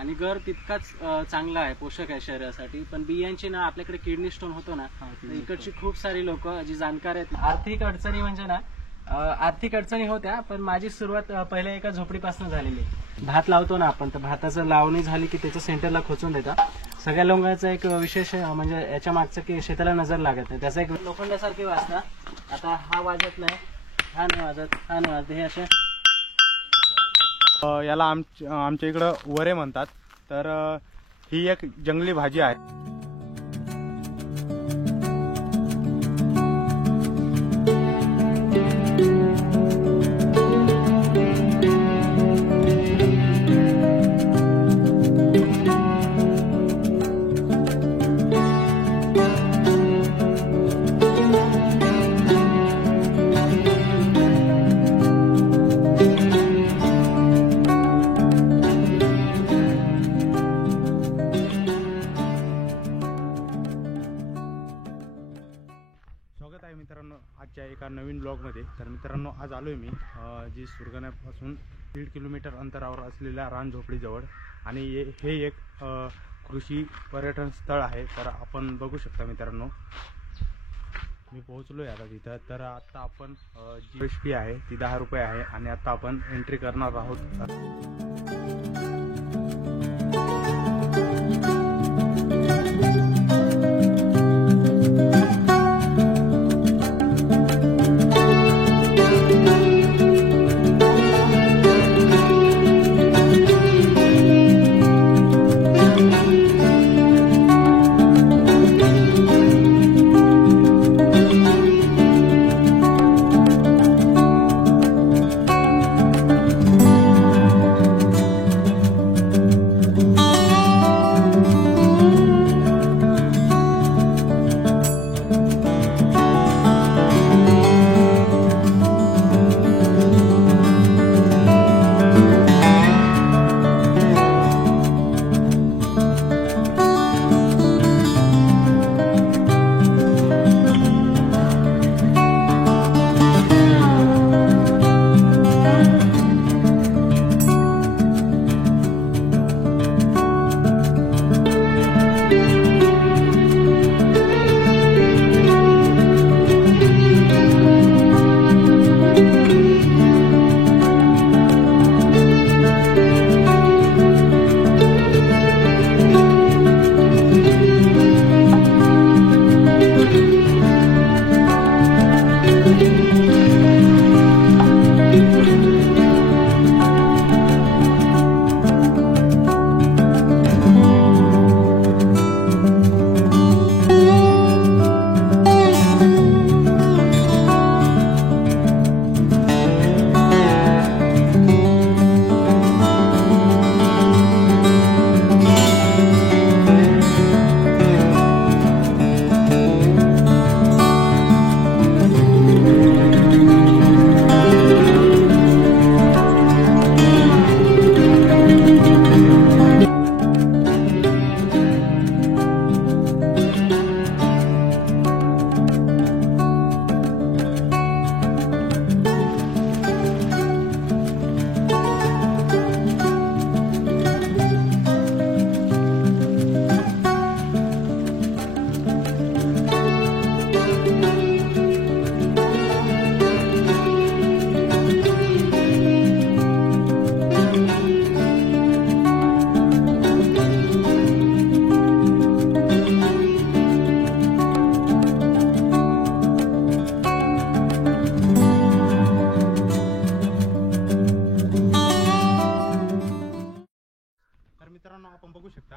आणि गर तितकाच चांगला आहे, पोषक आहे शरीरासाठी. पण बियांची ना आपल्याकडे किडनी स्टोन होतो ना, इकडची खूप सारी लोक जी जाणकार आहेत. आर्थिक अडचणी म्हणजे ना आर्थिक अडचणी होत्या, पण माझी सुरुवात पहिल्या एका झोपडीपासून झालेली. भात लावतो ना आपण, तर भाताचं लावणी झाली की त्याच्या सेंटरला खोचून देतात. सगळ्या लोकांचा एक विशेष म्हणजे याच्या मागचं की शेताला नजर लागत नाही, त्याचा एक लोखंडासारखे वाजतात. आता हा वाजत नाही, हा नाही वाजत, हा नाही वाजत, हे असे याला आमच्या इकडं वरे म्हणतात. तर ही एक जंगली भाजी आहे. स्वागत आहे मित्रांनो आजच्या एका नवीन ब्लॉगमध्ये. तर मित्रांनो आज आलो आहे मी जी सुरगाण्यापासून 1.5 किलोमीटर अंतरावर असलेल्या रानझोपडीजवळ, आणि हे एक कृषी पर्यटन स्थळ आहे. तर आपण बघू शकता मित्रांनो, मी पोहोचलो आहे आता तिथं. तर आत्ता आपण जी फी आहे ती 10 रुपये आहे, आणि आता आपण एंट्री करणार आहोत. आपण बघू शकता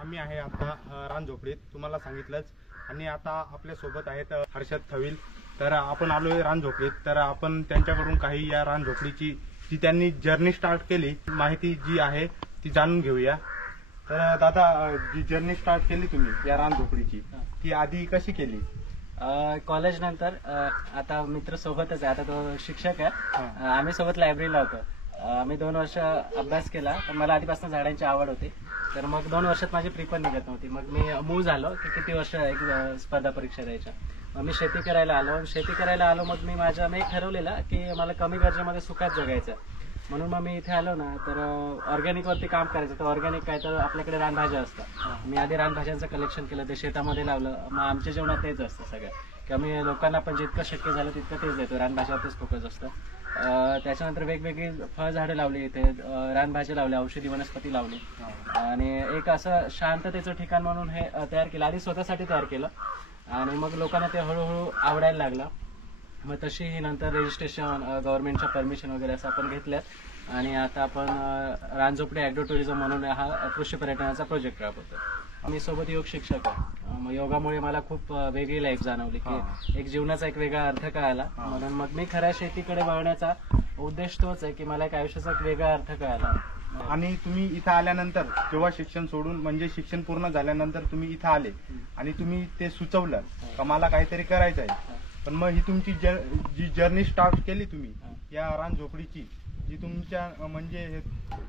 आम्ही आहे आता रानझोपडीत, तुम्हाला सांगितलंच. आणि आता आपल्या सोबत आहेत हर्षद थविल. तर आपण आलोय रानझोपडीत. तर आपण त्यांच्याकडून काही या रानझोपडीची जी त्यांनी जर्नी स्टार्ट केली माहिती जी आहे ती जाणून घेऊया. तर दादा, जी जर्नी स्टार्ट केली तुम्ही या रानझोपडीची ती आधी कशी केली? कॉलेज नंतर आता मित्र सोबतच आहे, आता तो शिक्षक आहे, आम्ही सोबत लायब्ररीला होतो. मी 2 वर्ष अभ्यास केला, पण मला आधीपासून झाडांची आवड होती. तर मग 2 वर्षात माझी प्री पण निघत नव्हती. मग मी मूव झालो की किती वर्ष एक स्पर्धा परीक्षा द्यायच्या. मग मी शेती करायला आलो. मग मी ठरवलेलं की मला कमी खर्चामध्ये सुखात जगायचं. म्हणून मग मी इथे आलो ना तर ऑर्गॅनिक वरती काम करायचं. तर ऑर्गॅनिक काय तर आपल्याकडे रानभाज्या असतात. मी आधी रानभाज्यांचं कलेक्शन केलं, ते शेतामध्ये लावलं. मग आमच्या जेवणात तेच असतं सगळं, की आम्ही लोकांना पण जितकं शक्य झालं तितकं तेच देतो. रानभाज्यावरतीच फोकस असतं. त्याच्यानंतर वेगवेगळी फळझाडं लावली इथे, रानभाज्या लावल्या, औषधी वनस्पती लावली आणि एक असं शांततेचं ठिकाण म्हणून हे तयार केलं. आधी स्वतःसाठी तयार केलं आणि मग लोकांना ते हळूहळू आवडायला लागलं. मग तशी ही नंतर रजिस्ट्रेशन, गव्हर्नमेंटच्या परमिशन वगैरे असं आपण घेतल्यात आणि आता आपण रानझोपडी ॲग्रो टुरिझम म्हणून हा कृषी पर्यटनाचा प्रोजेक्ट राबवतो. मी सोबत योग शिक्षक आहे. मग योगामुळे मला खूप वेगळी लाईफ जाणवली, की एक जीवनाचा एक वेगळा अर्थ कळाला. म्हणून मग मी खऱ्या शेतीकडे वळण्याचा उद्देश तोच आहे, की मला एक आयुष्याचा एक वेगळा अर्थ कळाला. आणि तुम्ही इथं आल्यानंतर जेव्हा शिक्षण सोडून म्हणजे शिक्षण पूर्ण झाल्यानंतर तुम्ही इथं आले आणि तुम्ही ते सुचवलं का मला काहीतरी करायचं आहे, पण मग ही तुमची जी जर्नी स्टार्ट केली तुम्ही या रानझोपडीची, जी तुमच्या म्हणजे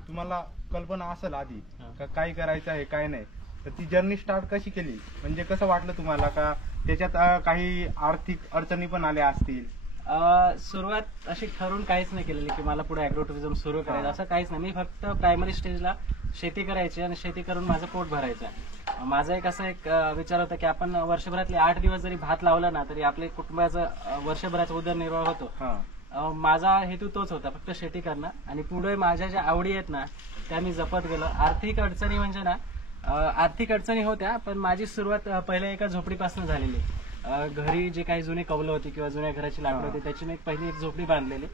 तुम्हाला कल्पना असेल आधी का काय करायचं आहे काय नाही, तर ती जर्नी स्टार्ट कशी केली, म्हणजे कसं वाटलं तुम्हाला का त्याच्यात काही आर्थिक अडचणी पण आल्या असतील? सुरुवात अशी ठरून काहीच नाही केलेली की मला पुढे ॲग्रो टुरिझम सुरू करायचं, असं काहीच नाही. मी फक्त प्रायमरी स्टेजला शेती करायची आणि शेती करून माझं पोट भरायचं. माझा एक असा एक विचार होता की आपण वर्षभरातले 8 दिवस जरी भात लावला ना तरी आपल्या कुटुंबाचा वर्षभराचा उदरनिर्वाह होतो. माझा हेतू तोच होता, फक्त शेती करणं आणि पुढे माझ्या ज्या आवडी आहेत ना त्या मी जपत गेलो. आर्थिक अडचणी म्हणजे ना आर्थिक अडचणी होत्या, पण माझी सुरुवात पहिल्या एका झोपडीपासून झालेली. घरी जे काही जुनी कौलं होती किंवा जुन्या घराची लाकडं होती त्याची मी पहिली एक झोपडी बांधलेली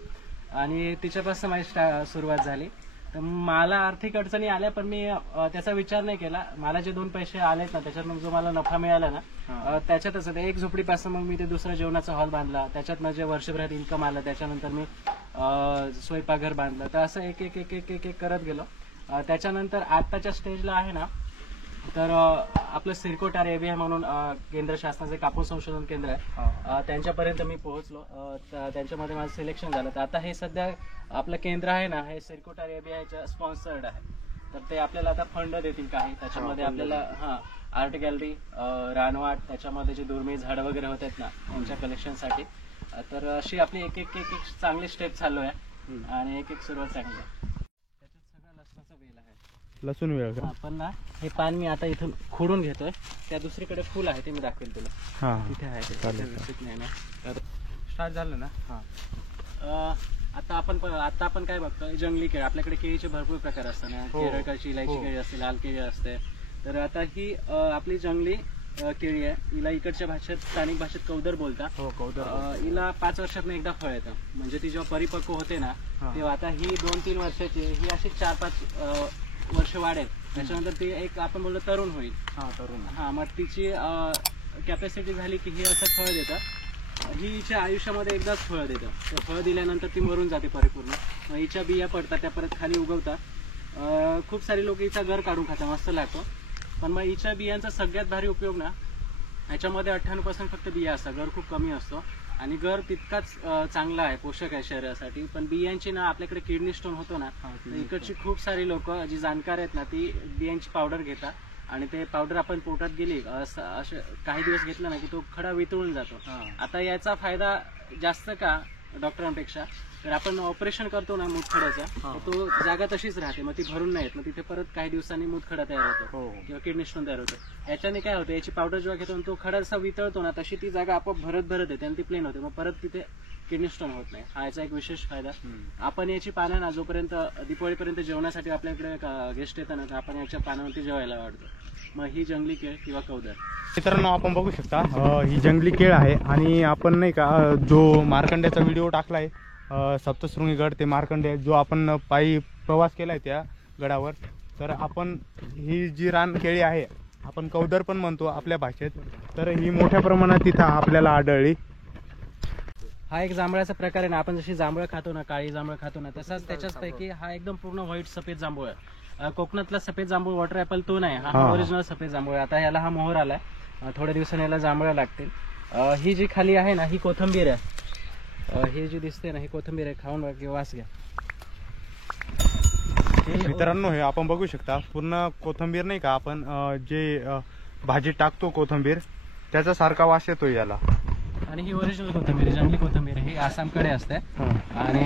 आणि तिच्यापासून माझी सुरुवात झाली. तर मला आर्थिक अडचणी आल्या, पण मी त्याचा विचार नाही केला. मला जे 2 पैसे आलेत ना त्याच्यात मग जो मला नफा मिळाला ना त्याच्यातच एक झोपडीपासून मग मी ते दुसरा जेवणाचा हॉल बांधला. त्याच्यात माझे वर्षभरात इन्कम आलं. त्याच्यानंतर मी स्वयंपाकघर बांधलं. तर असं एक एक एक एक एक एक करत गेलो. त्याच्यानंतर आत्ताच्या स्टेजला आहे ना तर आपलं सिरकोटार एबीआय म्हणून केंद्र शासनाचे कापूस संशोधन केंद्र आहे, त्यांच्यापर्यंत मी पोहोचलो. त्यांच्यामध्ये माझं सिलेक्शन झालं. तर आता हे सध्या आपलं केंद्र आहे ना हे सिरकोटार एबीआयच्या स्पॉन्सर्ड आहे. तर ते आपल्याला आता फंड देतील काही. त्याच्यामध्ये आपल्याला आर्ट गॅलरी, रानवाट, त्याच्यामध्ये जे दुर्मिळ झाडं वगैरे होत आहेत ना त्यांच्या कलेक्शनसाठी. तर अशी आपली एक एक एक एक चांगली स्टेप चालू आहे आणि एक एक सुरुवात चांगली आहे. त्याच्यात सगळं लसणाचा वेल आहे. लसूण वेळ का? पण ना हे पान मी आता इथून खोडून घेतोय. त्या दुसरीकडे फुल आहे ते मी दाखवेल तुला. तिथे आहे ते व्यवस्थित नाही ना. तर स्टार्ट झालं ना. आता आपण काय बघतोय जंगली केळी. आपल्याकडे केळीचे भरपूर प्रकार असतात ना. केरळची इलायची केळी असते, लाल केळी असते. तर आता ही आपली जंगली केळी आहे. हिला इकडच्या भाषेत स्थानिक भाषेत कौदर बोलतात. हिला 5 वर्षातून एकदा फळ येतं. म्हणजे ती जेव्हा परिपक्व होते ना तेव्हा आता ही 2-3 वर्षाची, ही अशी 4-5 वर्ष वाढेल. त्याच्यानंतर ती एक आपण बोललो तरुण होईल. मग तिची कॅपॅसिटी झाली की ही असं फळ देतं. ही हिच्या आयुष्यामध्ये एकदाच फळ देतं. ते फळ दिल्यानंतर ती मरून जाते परिपूर्ण. मग हिच्या बिया पडतात, त्या परत खाली उगवतात. खूप सारे लोक हिचा गर काढून खातात, मस्त लागतो. पण मग हिच्या बियांचा सगळ्यात भारी उपयोग ना ह्याच्यामध्ये 98% फक्त बिया असतात. गर खूप कमी असतो आणि गर तितकाच चांगला आहे, पोषक आहे शरीरासाठी. पण बियांची ना आपल्याकडे किडनी स्टोन होतो ना, इकडची खूप सारी लोक जी जाणकार आहेत ना ती बियांची पावडर घेतात आणि ते पावडर आपण पोटात गेली असे काही दिवस घेतलं ना की तो खडा वितळून जातो. आता याचा फायदा जास्त का डॉक्टरांपेक्षा, तर आपण ऑपरेशन करतो ना मूतखड्याचा, तो जागा तशीच राहते. मग ती भरून नाही येत. मग तिथे परत काही दिवसांनी मूतखडा तयार होतो किंवा किडनी स्टोन तयार होतो. याच्याने काय होतं, याची पावडर जेव्हा घेतो तो खडा जसा वितळतो ना तशी ती जागा आपोआप भरत येते आणि ती प्लेन होते. मग परत तिथे किडनी स्टोन होत नाही. हा याचा एक विशेष फायदा. आपण याची पानं ना जोपर्यंत दिवाळीपर्यंत जेवणासाठी आपल्याकडे गेस्ट येतात ना तर आपण याच्या पानावरती जेवायला वाढतो. मग ही जंगली केळ किंवा कौदर. मित्रांनो आपण बघू शकता ही जंगली केळ आहे आणि आपण नाही का जो मार्कंड्याचा व्हिडिओ टाकलाय सप्तशृंगी गड ते मार्कंडे जो आपण पायी प्रवास केलाय त्या गडावर, तर आपण ही जी रान केळी आहे आपण कौदर पण म्हणतो आपल्या भाषेत, तर ही मोठ्या प्रमाणात तिथं आपल्याला आढळली. हा एक जांभळाचा प्रकार आहे ना. आपण जशी जांभळं खातो ना, काळी जांभळं खातो ना, तसाच त्याच्याच पैकी हा एकदम पूर्ण व्हाईट सफेद जांभूळ आहे. कोकणातला सफेद जांभूळ वॉटर ऍपल तो नाही, हा ओरिजिनल सफेद जांभूळ आहे. आता ह्याला हा मोहर आलाय, थोड्या दिवसांनी याला जांभळं लागतील. ही जी खाली आहे ना ही कोथिंबीर आहे. हे जी दिसते ना ही कोथिंबीर आहे. खाऊन बघा किंवा वास घ्या. मित्रांनो हे आपण बघू शकता पूर्ण कोथिंबीर नाही का, आपण जे भाजी टाकतो कोथिंबीर त्याचा सारखा वास येतो याला. आणि ही ओरिजिनल कोथिंबीर, जंगली कोथिंबीर, ही आसामकडे असते. आणि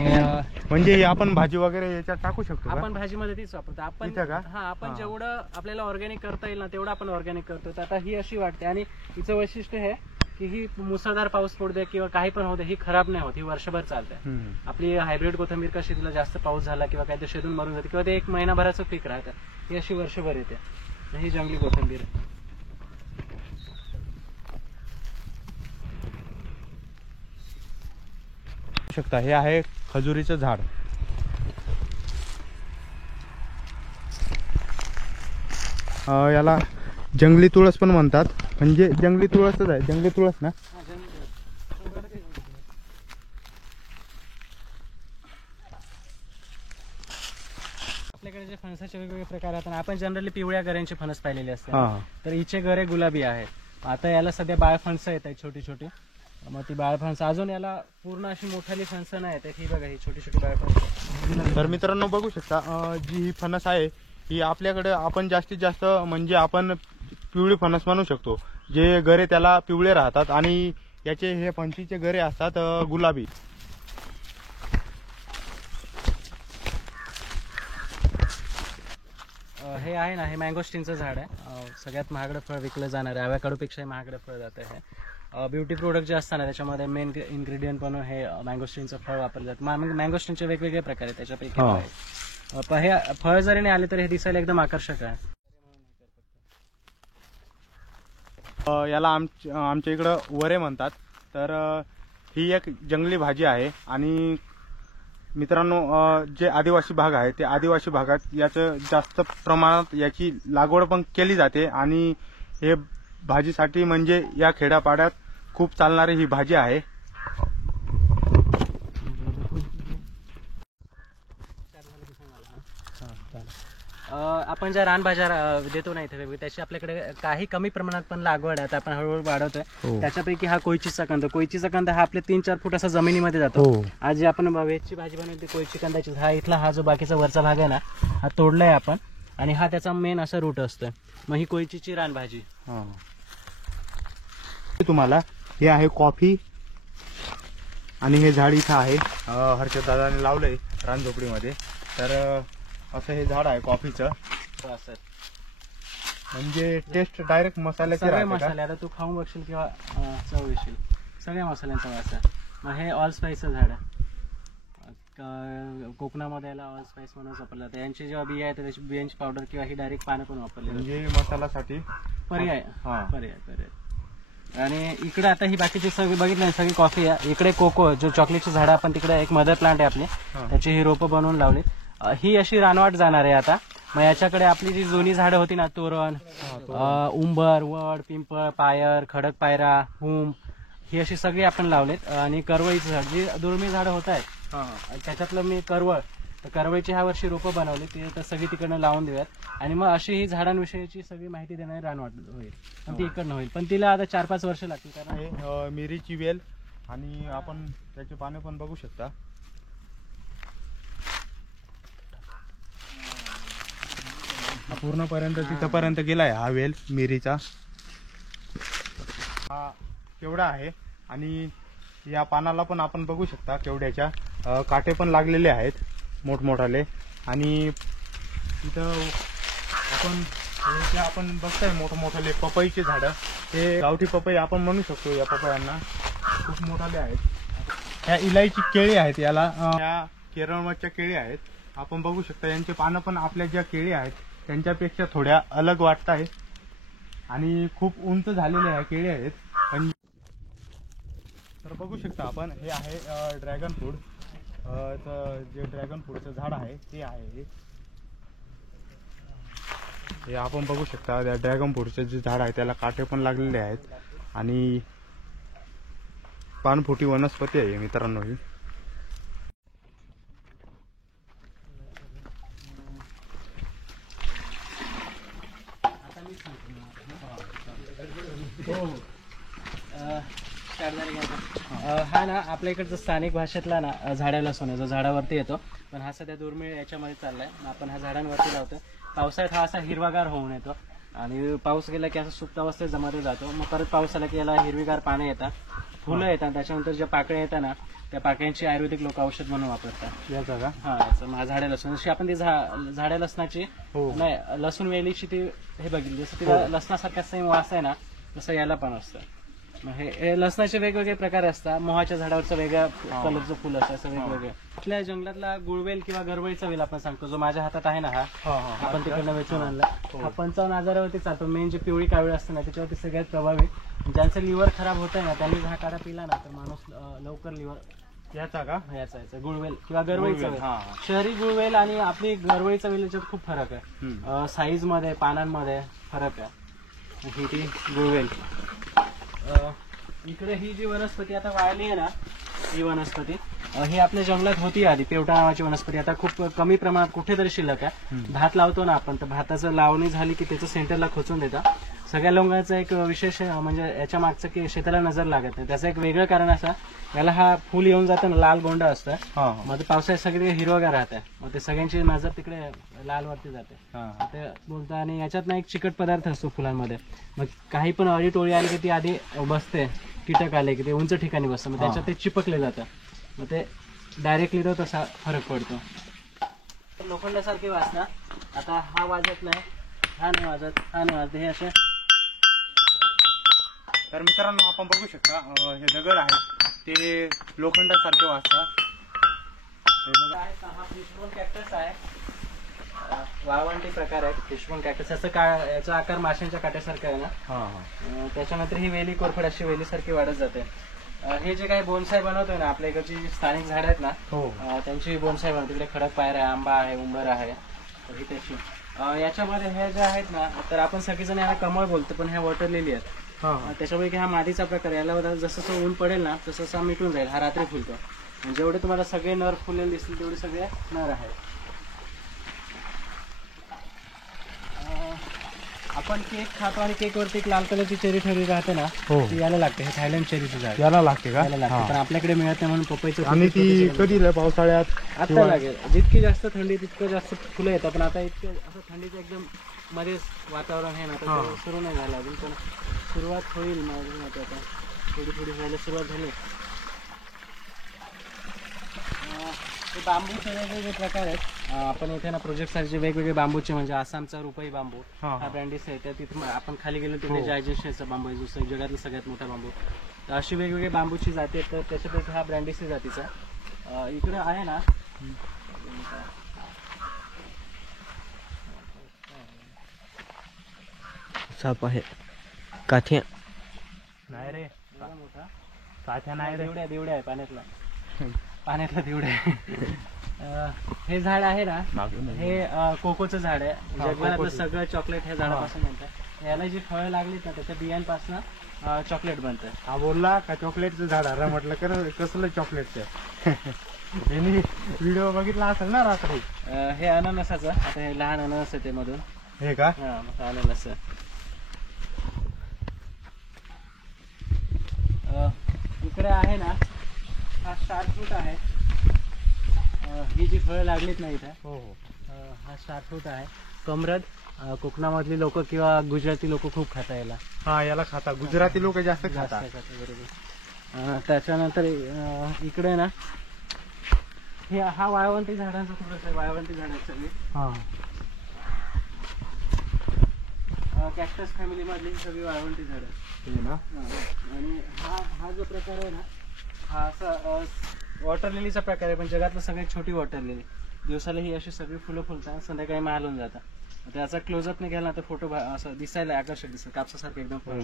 म्हणजे हे आपण भाजी वगैरे याच्यात टाकू शकतो का? आपण भाजीमध्ये तीच वापरतो आपण. इथं का? हा, आपण हा. जेवढं आपल्याला ऑर्गॅनिक करता येईल ना तेवढं आपण ऑर्गॅनिक करतो. तर आता ही अशी वाटते, आणि हिचं वैशिष्ट्य हे की ही मुसळधार पाऊस पडू दे किंवा काही पण होते, ही खराब नाही होत, ही वर्षभर चालते. आपली हायब्रिड कोथिंबीर कशी, तिला जास्त पाऊस झाला किंवा काही शेदून मरून जाते किंवा ते 1 महिनाभराचं पीक राहतं, ही अशी वर्षभर येते. ही जंगली कोथिंबीर आहे. शकता हे आहे खजुरीचं झाड. याला जंगली तुळस पण म्हणतात, म्हणजे जंगली तुळसच आहे, जंगली तुळस ना. आपल्याकडे जे फणसाचे वेगवेगळे प्रकार आहेत, आपण जनरली पिवळ्या गऱ्यांचे फणस पाहिलेले असतात, हा. तर हिचे गरे गुलाबी आहेत. आता याला सध्या बाळफणस येत आहेत छोटी छोटी. मग ती बाळफणस अजून याला पूर्ण अशी मोठाली फणस नाही येत, ही बघा, ही छोटी छोटी बाळफणस. तर मित्रांनो बघू शकता, जी ही फणस आहे ही आपल्याकडे आपण जास्तीत जास्त म्हणजे आपण पिवळी फणस म्हणू शकतो. जे गरे त्याला पिवळे राहतात आणि याचे हे फणसीचे गरे असतात गुलाबी. हे आहे ना, हे मँगोस्टीनचं झाड आहे. सगळ्यात महागडं फळ विकलं जाणार आहे, ॲव्होकाडोपेक्षाही महागडं फळ जातं हे. ब्युटी प्रोडक्ट जे असतात ना त्याच्यामध्ये मेन इन्ग्रेडियंट पण हे मँगोस्टीनचं फळ वापरलं जातं. मँगोस्टीनचे वेगवेगळे प्रकार आहेत, त्याच्यापैकी हे फळ जरी नाही आले तरी हे दिसायला एकदम आकर्षक आहे. याला आमच्या इकडं वरे म्हणतात. तर ही एक जंगली भाजी आहे. आणि मित्रांनो, जे आदिवासी भाग आहे ते आदिवासी भागात याचं जास्त प्रमाणात याची लागवड पण केली जाते. आणि हे भाजीसाठी म्हणजे या खेड्यापाड्यात खूप चालणारी ही भाजी आहे. आपण ज्या रानभाज्या देतो ना इथे वेगवेगळे, त्याची आपल्याकडे काही कमी प्रमाणात पण लागवड आहे, आता आपण हळूहळू वाढवतोय. त्याच्यापैकी हा कोयचीचा कंद. कोयचीचा कंद हा आपले 3-4 फूट असा जमिनीमध्ये जातो. आज जी आपण व्हेजची भाजी बनवली कोयची कंदाची, हा इथला हा जो बाकीचा वरचा भाग आहे ना, हा तोडलाय आपण, आणि हा त्याचा मेन असा रूट असतोय. मग ही कोयचीची रानभाजी. तुम्हाला हे आहे कॉफी, आणि हे झाड इथं आहे, हर्षद दादाने लावलंय रानझोपडीमध्ये. तर असं हे झाड आहे कॉफीचं. म्हणजे टेस्ट डायरेक्ट मसाल्याचे सगळे राहते का? मसाले, आता तू खाऊन बघशील किंवा चव येशील, सगळ्या मसाल्यांचा वास आहे. मग हे ऑल स्पाइसचं झाड आहे. कोकणामध्ये याला ऑल स्पाइस म्हणून वापरलं जातं. यांची जेव्हा बिया आहेत त्याची बियांची पावडर किंवा ही डायरेक्ट पानं पण वापरली जातात. म्हणजे मसाल्यासाठी पर्याय. आणि इकडे आता ही बाकीची सगळी बघितलं सगळी कॉफी आहे. इकडे कोको, जो चॉकलेटची झाडं, आपण तिकडे एक मदर प्लांट आहे आपली, त्याची ही रोपं बनवून लावली. ही अशी रानवाट जाणार आहे आता. मग याच्याकडे आपली जी जुनी झाडं होती ना, तोरण, उंबर, वड, पिंपळ, पायर, खडक पायरा, हुम, ही अशी सगळी आपण लावलेत. आणि करवळीचं झाड, जी दुर्मिळ झाडं होत आहेत त्याच्यातलं मी करवळीची ह्या वर्षी रोपं बनवली, ती तर सगळी तिकडनं लावून देऊयात. आणि मग अशी ही झाडांविषयीची सगळी माहिती देणारी रानवाट होईल, पण ती इकडनं होईल. पण तिला आता 4-5 वर्ष लागतील, कारण हे मिरीची वेल, आणि आपण त्याचे पाने पण बघू शकता. पूर्णपर्यंत तिथपर्यंत गेलाय हा वेल मिरीचा. हा केवढा आहे, आणि या पानाला पण आपण बघू शकता केवड्याच्या काटे पण लागलेले आहेत मोठमोठाले. आणि इथं आपण बघताय मोठमोठाले पपईचे झाडं, हे गावठी पपई आपण म्हणू शकतो. या पपयांना खूप मोठाले आहेत. ह्या इलायची केळी आहेत, याला ह्या केरळमधच्या केळी आहेत. आपण बघू शकता यांचे पानं पण आपल्या ज्या केळी आहेत त्यांच्यापेक्षा थोड्या अलग वाटत आहेत, आणि खूप उंच झालेल्या ह्या केळी आहेत. पण तर बघू शकता आपण, हे आहे ड्रॅगन फ्रूट. जे ड्रॅगन फ्रूटचं झाड आहे ते आहे हे आपण बघू शकता. त्या ड्रॅगन फ्रूटचं जे झाड आहे त्याला काटे पण लागलेले आहेत, आणि पानफुटी वनस्पती आहे मित्रांनो ही. हा ना, आपल्या इकडचं स्थानिक भाषेतला ना झाड्याला लसूण, जो झाडावरती येतो, पण हा सध्या दुर्मिळ याच्यामध्ये चाललाय. आपण हा झाडांवरती लावतो. पावसाळ्यात हा असा हिरवागार होऊन येतो, आणि पाऊस गेला की असं सुप्त अवस्थेत जमामध्ये जातो. मग परत पाऊस आला की याला हिरवीगार पाने येतात. फुलं येतात त्याच्यानंतर ज्या पाकळ्या येतात ना त्या पाकळ्यांची आयुर्वेदिक लोक औषध म्हणून वापरतात. याचा का? हा याचं झाडे लसूण जशी आपण ती झाडे लसणाची हो. नाही लसूण वेलीची ती हे बघितली जसं तिला लसणासारखा सेम वास आहे ना तसं याला पण असतं. मग हे लसणाचे वेगवेगळे प्रकार असतात. मोहाच्या झाडावरचं वेगळ्या कलरचं फुल असतं असं वेगवेगळे. आपल्या जंगलातला गुळवेल किंवा गरवळीचा वेल आपण सांगतो जो माझ्या हातात आहे ना हा आपण तिकडनं वेचून आणला. हा 55,000वरती चालतो. मेन जी पिवळी कावळी असते ना त्याच्यावरती सगळ्यात प्रभावी. ज्यांचं लिव्हर खराब होत आहे ना त्यांनी हा काढा पिला ना तर माणूस लवकर लिव्हर याचा का? याचा गुळवेल किंवा गरवळीचा वेल. शहरी गुळवेल आणि आपली गरवळीचा वेल याच्यात खूप फरक आहे. साईज मध्ये पानांमध्ये फरक आहे. ही ती गुळवेल. इकडे ही जी वनस्पती आता वाळली आहे ना ही वनस्पती ही आपल्या जंगलात होती आधी. पेवटा नावाची वनस्पती आता खूप कमी प्रमाणात कुठेतरी शिल्लक आहे. भात लावतो ना आपण तर भाताचं लावणी झाली की त्याचं सेंटरला खोचून देतात. सगळ्या लोकांचं एक विशेष म्हणजे याच्या मागचं की शेताला नजर लागत नाही. त्याचं एक वेगळं कारण असं याला हा फुल येऊन जातं ना लाल गोंडा असतं मग ते पावसाळ्यात सगळे हिरवगार राहते मग ते सगळ्यांची नजर तिकडे लाल वरती जाते ते बोलतात. आणि याच्यात ना एक चिकट पदार्थ असतो फुलांमध्ये. मग काही पण अळी टोळी आली की ती आधी बसते. कीटक आले की ते उंच ठिकाणी बसतं मग त्याच्यात ते चिपकले जातं मग ते डायरेक्टली तो तसा फरक पडतो. लोखंडासारखे वाजतात. आता हा वाजत नाही हा नाही वाजत हा नाही वाजत हे असे. तर मित्रांनो आपण बघू शकता हे दगड आहे ते लोखंडासारखे वाजतात. हा फिशबोन कॅक्टस आहे. वाळवंटी प्रकार आहे फिशबोन कॅक्टस. असं याचा आकार माशांच्या काट्यासारखा आहे ना. त्याच्यानंतर ही वेली कोरफड अशी वेलीसारखी वाढत जाते. हे जे काही बोनसाय बनवतोय ना आपल्या इकडची स्थानिक झाड आहेत ना त्यांची बोनसाय बनवतो. तिकडे खडक पायर आहे आंबा आहे उंबर आहे तर ही त्याची. याच्यामध्ये हे जे आहेत ना तर आपण सगळेजण याला कमळ बोलतो पण ह्या वॉटर लिली आहेत. त्याच्यामुळे हा मादीचा प्रकार याला जसं ऊन पडेल ना तसं मिटून जाईल. हा रात्री फुलतो. जेवढे तुम्हाला सगळे नर फुलेले दिसतील तेवढे सगळे नर आहेत. आपण केक खातो आणि केक वरती एक लाल कलरची चेरी ठेवली राहते ना ती याला लागते. हे थायलंड चेरीचं झाड याला लागते का? याला लागते पण आपल्याकडे मिळत नाही म्हणून पपईचं. आणि ती कधी पावसाळ्यात आता लागेल. जितकी जास्त थंडी तितकं जास्त फुलं येतात पण आता इतकं असं थंडीचं एकदम मध्येच वातावरण आहे ना तर सुरू नाही झालं अजून पण सुरुवात होईल. मग आता थोडी थोडी व्हायला सुरुवात झाली. हे बांबूचे वेगवेगळे प्रकार आहेत. आपण इथे ना प्रोजेक्टसाठी वेगवेगळे बांबूचे म्हणजे आसामचा रुपई बांबू हा ब्रँडिस आहे. त्या तिथे आपण खाली गेलो तिथे जायजेशनचा बांबू आहे जो जगातला सगळ्यात मोठा बांबू. तर अशी वेगवेगळी बांबूची जाती आहेत तर त्याच्यापैकी हा ब्रँडिस जातीचा इकडे आहे ना. साप आहे काठ्या नाही रे मोठा काठ्या नाही रे देवड्या आहे पाण्यातला देवड्या. हे झाड आहे ना हे कोकोचं झाड आहे. जगभरातलं सगळं चॉकलेट हे झाडापासून बनतं. याला जी फळं लागलीत ना त्याच्या बियांपासून चॉकलेट बनतं. हा बोलला का चॉकलेटचं झाड आहे म्हटलं कसलं चॉकलेटचं. यांनी व्हिडिओ बघितला असेल ना रात्री. हे अननसाचं आता हे लहान अननस आहे ते मधून हे का अननस. इकडे आहे ना हा स्टार फ्रूट आहे. ही जी फळं लागलीत ना इथं हा स्टार फ्रूट आहे. कमरद कोकणामधली लोक किंवा गुजराती लोक खूप खाता याला. याला खाता गुजराती लोक जास्त खातात बरोबर. त्याच्यानंतर इकडे ना हे हा वाळवंटी झाडांचा थोडंसं वाळवंटी झाड आहेत सगळी. कॅक्टस फॅमिली मधली सगळी वाळवंटी झाडं. आणि हा जो प्रकार आहे ना हा असा वॉटर लिलीचा प्रकार आहे पण जगातलं सगळ्यात छोटी वॉटर लिली. दिवसाला ही अशी सगळी फुलं फुलतात संध्याकाळी महाल होऊन जातात. त्याचा क्लोजअप नाही गेला ना तर फोटो असं दिसायला आकर्षक दिसतं कापसासारखं एकदम फळ.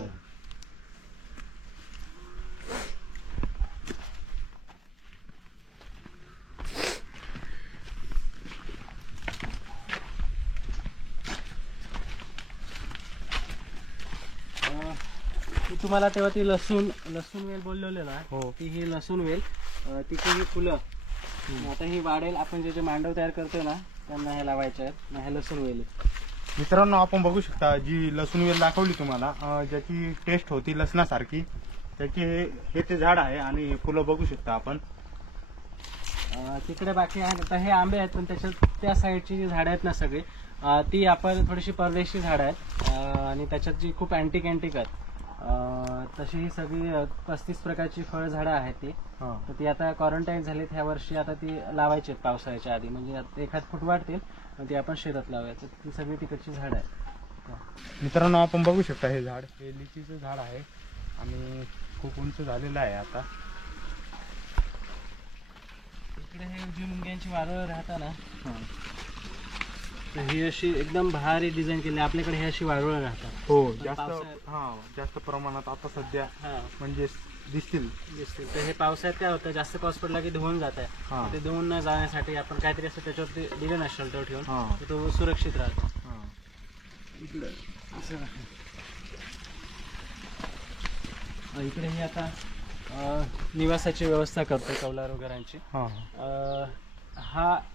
तुम्हाला तेव्हा ती लसूण वेल बोललेलं ना ती ही लसूण वेल तिची ही फुलं आता ही वाढेल. आपण जे मांडव तयार करतोय ना त्यांना हे लावायचे आहेत. हे लसूण वेल. मित्रांनो आपण बघू शकता जी लसूण वेल दाखवली तुम्हाला ज्याची टेस्ट होती लसणासारखी त्याची हे ते झाड आहे आणि हे फुलं बघू शकता आपण. तिकडे बाकी आहेत. आता हे आंबे आहेत पण त्याच्यात त्या साईडची जी झाडं आहेत ना सगळी ती आपण थोडीशी परदेशी झाडं आहेत आणि त्याच्यात जी खूप अँटिक आहेत तशी ही सगळी 35 प्रकारची फळझाडं आहेत ती. हा तर ती आता क्वारंटाईन झालीत ह्या वर्षी. आता ती लावायची आहेत पावसाळ्याच्या आधी, म्हणजे आता एखाद फूट वाढतील मग ती आपण शेतात लावायचं. ती सगळी तिकडची झाडं आहेत. मित्रांनो, आपण बघू शकता हे झाड, हे लिचीचं झाड आहे आणि खूप उंच झालेलं आहे आता. इकडे हे जी मुंग्यांची वारं राहतात ना, तर ही अशी एकदम भारी डिझाईन केली. आपल्याकडे हे अशी वारुळं राहतात. हो, पावसाळ्यात- जास्त प्रमाणात आता सध्या हा म्हणजे दिसतील. दिसतील. तर हे पावसाळ्यात काय होतं, जास्त पाऊस पडला की धुवून जात आहे. हा. ते धुवून न जाण्यासाठी आपण काहीतरी असं त्याच्यावरती दिलं ना शेल्टर ठेवून, हा. तर तो सुरक्षित राहतो. हा. इकडे ही आता निवासाची व्यवस्था करतो कौलारू घरांची. हा.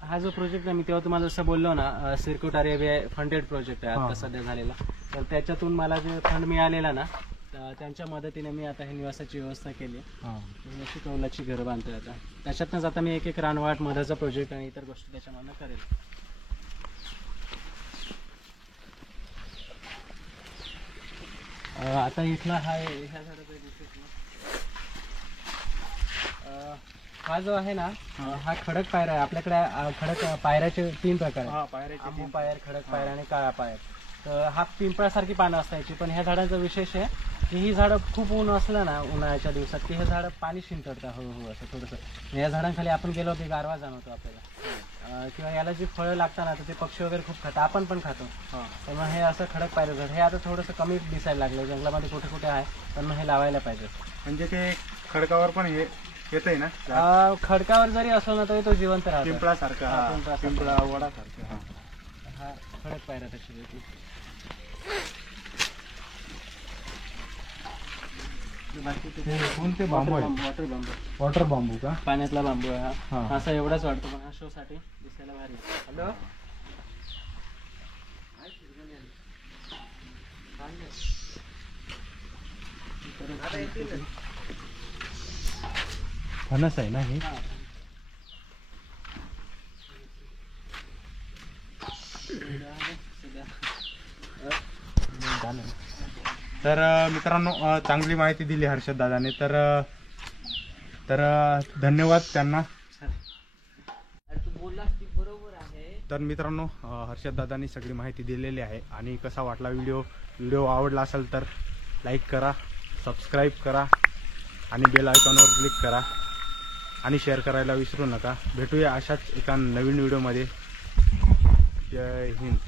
हा जो प्रोजेक्ट आहे, मी तेव्हा तुम्हाला जसं बोललो ना, सिरकुट अरेबिया फंडेड प्रोजेक्ट आहे आता हा. सध्या झालेला. तर त्याच्यातून मला जे फंड मिळालेला ना, तर त्यांच्या मदतीने मी आता हे निवासाची व्यवस्था केली. हा. अशी कौलाची घरं बांधतोय आता. त्याच्यातनंच आता मी एक रानवाट मधाचा प्रोजेक्ट आणि इतर गोष्टी त्याच्यामधनं करेल. आता इथला ह्या झाडाचा विशेष हा जो आहे ना, हा खडक पायरा आहे. आपल्याकडे खडक पायऱ्याचे 3 प्रकार आहेत. हा, पायऱ्याचे आंबू 3 पायर, खडक पायर आणि काळा पायर. तर हा पिंपळासारखी पानं असतायची, पण ह्या झाडांचा विशेष आहे की ही झाडं खूप ऊन असलं ना उन्हाळ्याच्या दिवसात, की हे झाडं पाणी शिंपडतात हळूहळू असं थोडंसं. या झाडांखाली आपण गेलो की गारवा जाणवतो आपल्याला. किंवा याला जी फळं लागतात ना, तर ते पक्षी वगैरे खूप खातात, आपण पण खातो. त्यामुळे हे असं खडक पायरं झाड हे आता थोडंसं कमी दिसायला लागलं, जंगलामध्ये कुठे कुठे आहे, पण मग हे लावायला पाहिजे. म्हणजे ते खडकावर पण हे येतंय ना, खडकावर जरी असलं ना तरी तो जिवंत राहतो. पिंपळासारखं. हा, हा, पिंपळासारखं. पिंपळा वडासारखं. हा. हा खडक पायरा त्याची. बाकी हे कोणते बांबू आहे? वॉटर बांबू, वॉटर बांबू का? पाण्यातला बांबू आहे हा. हा. असा एवढाच वाटतो, पण हा शो साठी दिसायला भारी आहे. हॅलो, फणस आहे ना हे? तर मित्रांनो, चांगली माहिती दिली हर्षद दादाने. तर धन्यवाद त्यांना. तर मित्रांनो, हर्षद दादांनी सगळी माहिती दिलेली आहे. आणि कसा वाटला व्हिडिओ आवडला असेल तर लाईक करा, सबस्क्राईब करा आणि बेल आयकॉनवर क्लिक करा आणि शेअर करायला विसरू नका. भेटूया अशाच एका नवीन व्हिडिओमध्ये. जय हिंद.